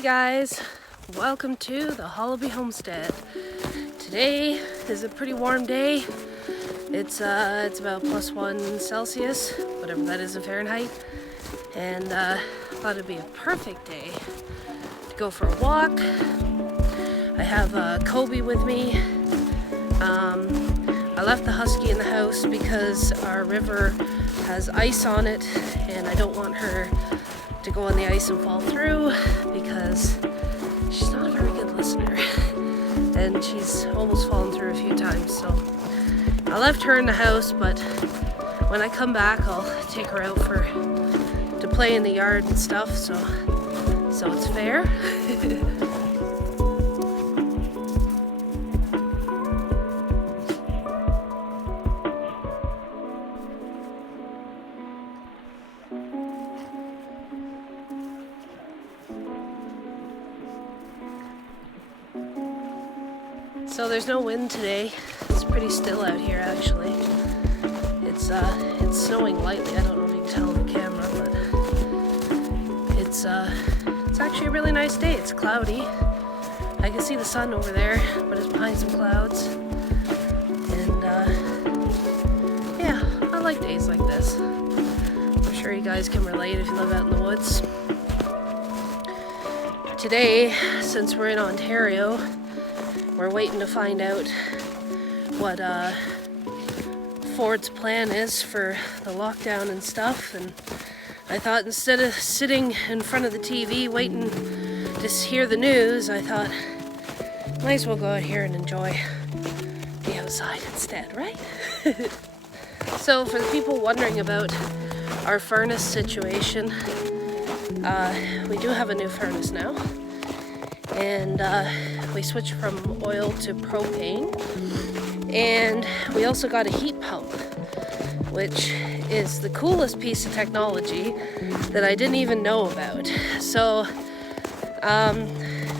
Hey guys, welcome to the Hollabbey Homestead. Today is a pretty warm day. It's about +1 Celsius, whatever that is in Fahrenheit, and I thought it'd be a perfect day to go for a walk. I have Kobe with me. I left the husky in the house because our river has ice on it, and I don't want her to go on the ice and fall through because she's not a very good listener and she's almost fallen through a few times. So I left her in the house, but when I come back I'll take her out to play in the yard and stuff, so it's fair. So there's no wind today. It's pretty still out here actually. It's snowing lightly. I don't know if you can tell on the camera, but it's actually a really nice day. It's cloudy. I can see the sun over there, but it's behind some clouds. And yeah, I like days like this. I'm sure you guys can relate if you live out in the woods. Today, since we're in Ontario, we're waiting to find out what Ford's plan is for the lockdown and stuff, and I thought instead of sitting in front of the TV waiting to hear the news, I thought might as well go out here and enjoy the outside instead, right? So for the people wondering about our furnace situation, we do have a new furnace now. And we switched from oil to propane, and we also got a heat pump, which is the coolest piece of technology that I didn't even know about. So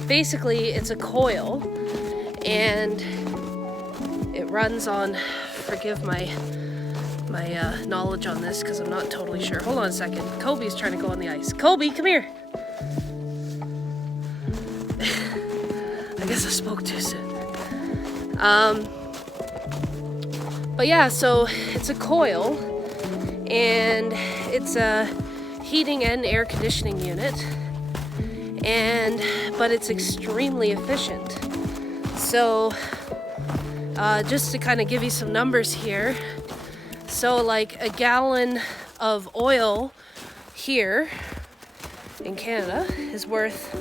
basically it's a coil, and it runs on, forgive my knowledge on this because I'm not totally sure. Hold on a second. Kobe's trying to go on the ice. Kobe, come here. I guess I spoke too soon. But yeah, so it's a coil, and it's a heating and air conditioning unit, but it's extremely efficient. So just to kind of give you some numbers here, so like a gallon of oil here in Canada is worth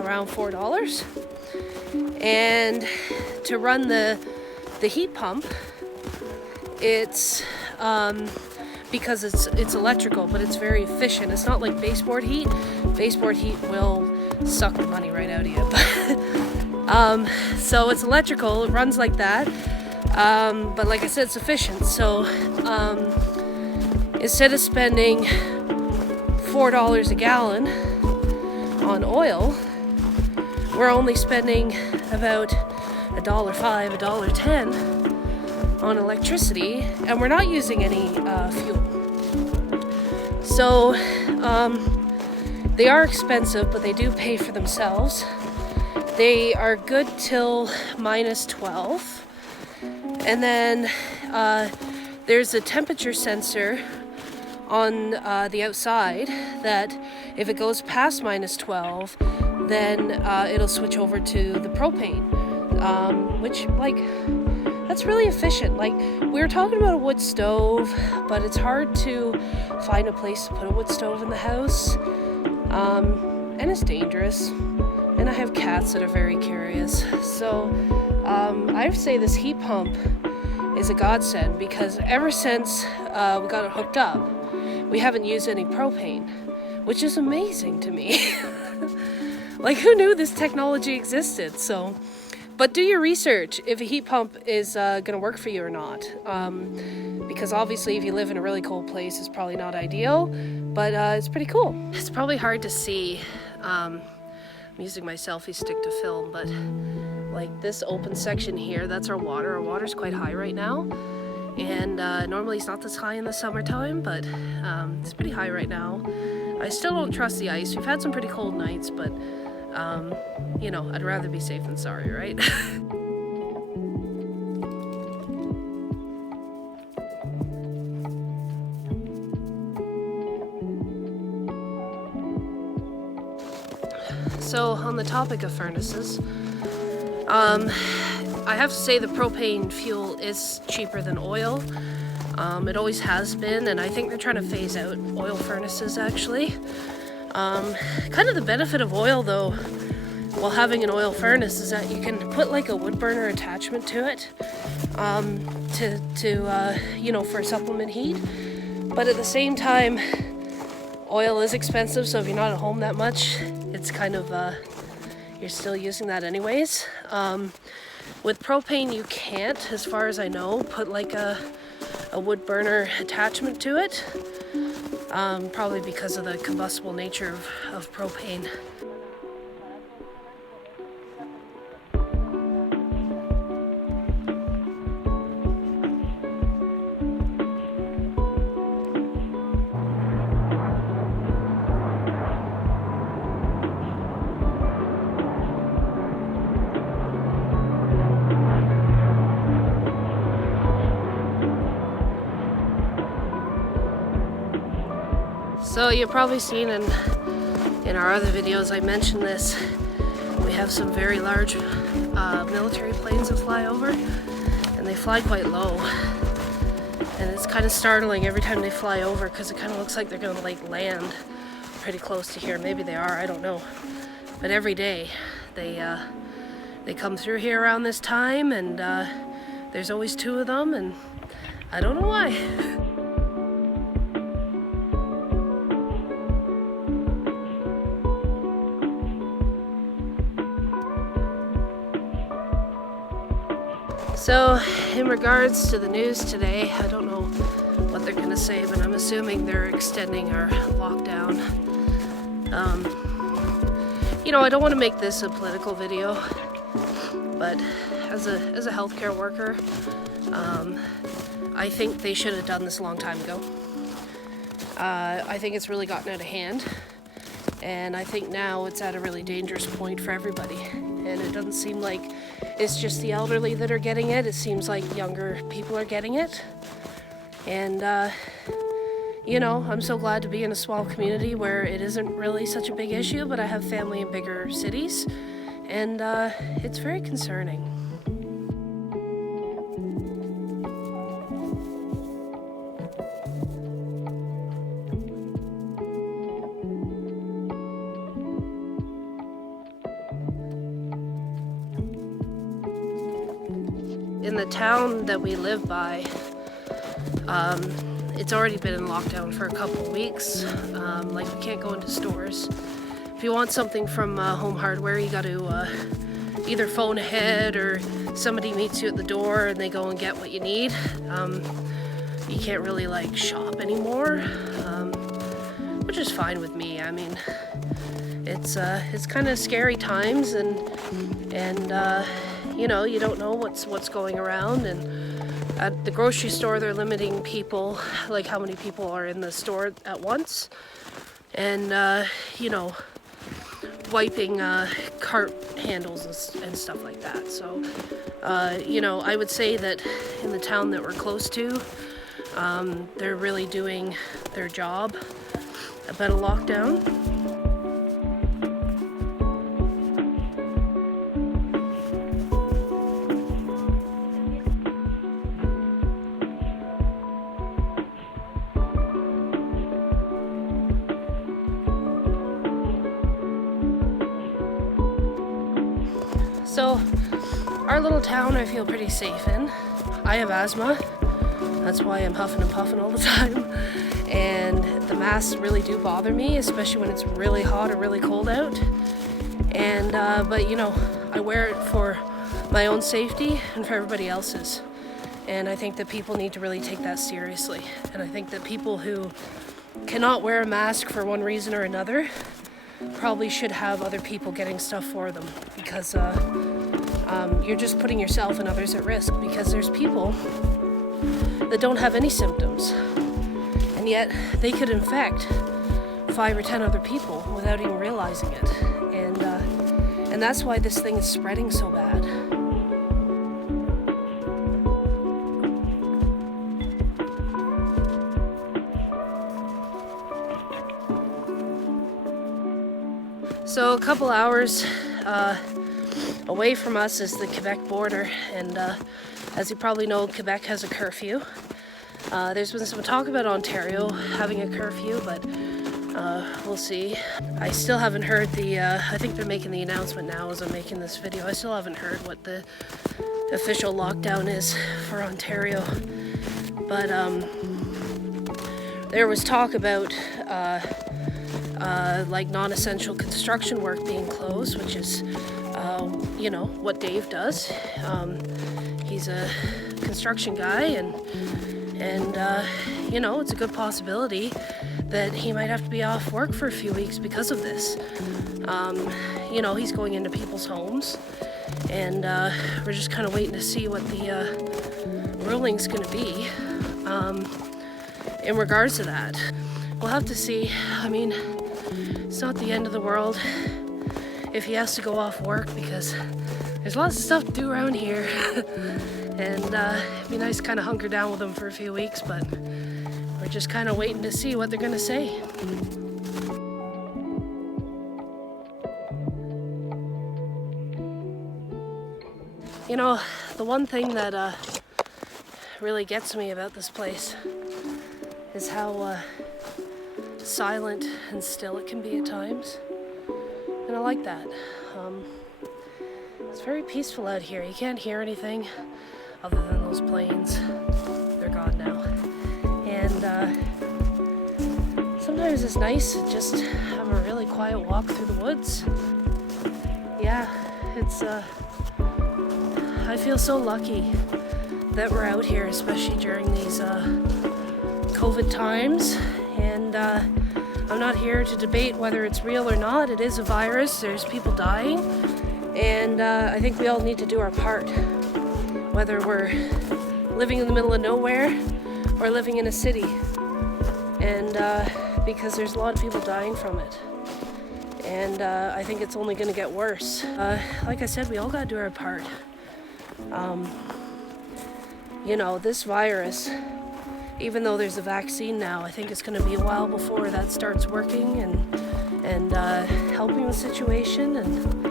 around $4, and to run the heat pump, it's because it's electrical, but it's very efficient. It's not like baseboard heat. Baseboard heat will suck the money right out of you, but so it's electrical. It runs like that, but like I said, it's efficient. So instead of spending $4 a gallon on oil, we're only spending about $1.05, $1.10 on electricity, and we're not using any fuel. So they are expensive, but they do pay for themselves. They are good till -12, and then there's a temperature sensor on the outside that if it goes past -12, then it'll switch over to the propane, which, like, that's really efficient. Like, we were talking about a wood stove, but it's hard to find a place to put a wood stove in the house, and it's dangerous, and I have cats that are very curious. So I say this heat pump is a godsend, because ever since we got it hooked up, we haven't used any propane, which is amazing to me. Like, who knew this technology existed? So, but do your research if a heat pump is gonna work for you or not, because obviously if you live in a really cold place, it's probably not ideal, but it's pretty cool. It's probably hard to see. I'm using my selfie stick to film, but like this open section here, that's our water. Our water's quite high right now. And normally it's not this high in the summertime, but it's pretty high right now. I still don't trust the ice. We've had some pretty cold nights, but you know, I'd rather be safe than sorry, right? So on the topic of furnaces, I have to say the propane fuel is cheaper than oil. It always has been, and I think they're trying to phase out oil furnaces actually. Kind of the benefit of oil though, while having an oil furnace, is that you can put like a wood burner attachment to it you know, for supplement heat. But at the same time, oil is expensive, so if you're not at home that much, it's kind of, you're still using that anyways. With propane, you can't, as far as I know, put like a wood burner attachment to it, probably because of the combustible nature of propane. So you've probably seen in our other videos, I mentioned this, we have some very large military planes that fly over, and they fly quite low. And it's kind of startling every time they fly over, because it kind of looks like they're going to like land pretty close to here. Maybe they are, I don't know. But every day they come through here around this time, and there's always two of them, and I don't know why. So, in regards to the news today, I don't know what they're going to say, but I'm assuming they're extending our lockdown. You know, I don't want to make this a political video, but as a healthcare worker, I think they should have done this a long time ago. I think it's really gotten out of hand, and I think now it's at a really dangerous point for everybody. And it doesn't seem like it's just the elderly that are getting it. It seems like younger people are getting it. And, you know, I'm so glad to be in a small community where it isn't really such a big issue, but I have family in bigger cities, and it's very concerning. In the town that we live by, it's already been in lockdown for a couple of weeks. Like, we can't go into stores. If you want something from Home Hardware, you got to either phone ahead, or somebody meets you at the door and they go and get what you need. You can't really like shop anymore, which is fine with me. I mean, it's kind of scary times, and you know, you don't know what's going around. And at the grocery store, they're limiting people, like how many people are in the store at once, and you know, wiping cart handles and stuff like that. So you know, I would say that in the town that we're close to, they're really doing their job about a lockdown. So, our little town I feel pretty safe in. I have asthma, that's why I'm huffing and puffing all the time. And the masks really do bother me, especially when it's really hot or really cold out. And, but you know, I wear it for my own safety and for everybody else's. And I think that people need to really take that seriously. And I think that people who cannot wear a mask for one reason or another probably should have other people getting stuff for them, because you're just putting yourself and others at risk, because there's people that don't have any symptoms, and yet they could infect 5 or 10 other people without even realizing it. And that's why this thing is spreading so bad. So a couple hours away from us is the Quebec border, and as you probably know, Quebec has a curfew. There's been some talk about Ontario having a curfew, but we'll see. I still haven't heard I think they're making the announcement now as I'm making this video. I still haven't heard what the official lockdown is for Ontario. But there was talk about like non-essential construction work being closed, which is, you know, what Dave does. He's a construction guy, and you know, it's a good possibility that he might have to be off work for a few weeks because of this. You know, he's going into people's homes, and we're just kind of waiting to see what the ruling's going to be in regards to that. We'll have to see. I mean, it's not the end of the world if he has to go off work, because there's lots of stuff to do around here. And it'd be nice to kind of hunker down with him for a few weeks, but we're just kind of waiting to see what they're going to say. You know, the one thing that really gets me about this place is how silent and still it can be at times, and I like that. It's very peaceful out here. You can't hear anything other than those planes. They're gone now. And sometimes it's nice to just have a really quiet walk through the woods. Yeah, it's I feel so lucky that we're out here, especially during these COVID times. And I'm not here to debate whether it's real or not. It is a virus. There's people dying. And I think we all need to do our part, whether we're living in the middle of nowhere or living in a city. And because there's a lot of people dying from it. And I think it's only going to get worse. Like I said, we all got to do our part. You know, this virus, even though there's a vaccine now, I think it's going to be a while before that starts working and helping the situation. And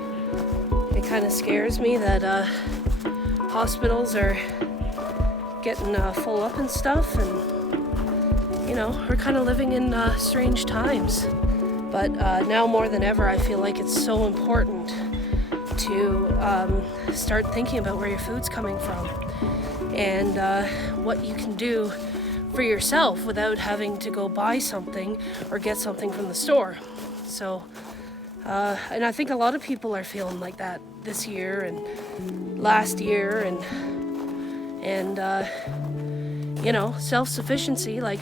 it kind of scares me that hospitals are getting full up and stuff, and you know, we're kind of living in strange times. But now more than ever, I feel like it's so important to start thinking about where your food's coming from and what you can do for yourself without having to go buy something or get something from the store. So and I think a lot of people are feeling like that this year and last year, and you know, self-sufficiency. Like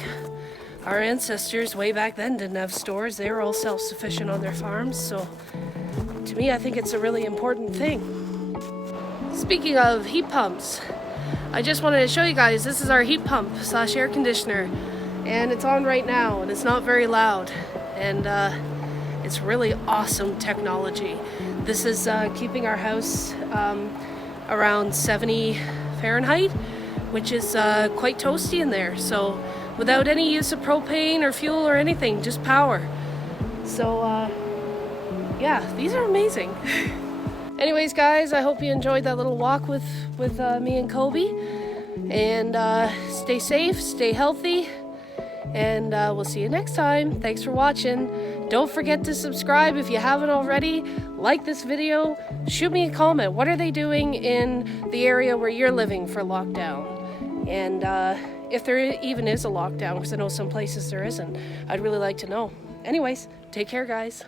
our ancestors way back then didn't have stores. They were all self-sufficient on their farms. So to me, I think it's a really important thing. Speaking of heat pumps, I just wanted to show you guys, this is our heat pump / air conditioner, and it's on right now, and it's not very loud, and it's really awesome technology. This is keeping our house around 70 Fahrenheit, which is quite toasty in there. So without any use of propane or fuel or anything, just power. So yeah, these are amazing. Anyways, guys, I hope you enjoyed that little walk with me and Kobe. And stay safe, stay healthy, and we'll see you next time. Thanks for watching. Don't forget to subscribe if you haven't already. Like this video. Shoot me a comment. What are they doing in the area where you're living for lockdown? And if there even is a lockdown, because I know some places there isn't. I'd really like to know. Anyways, take care, guys.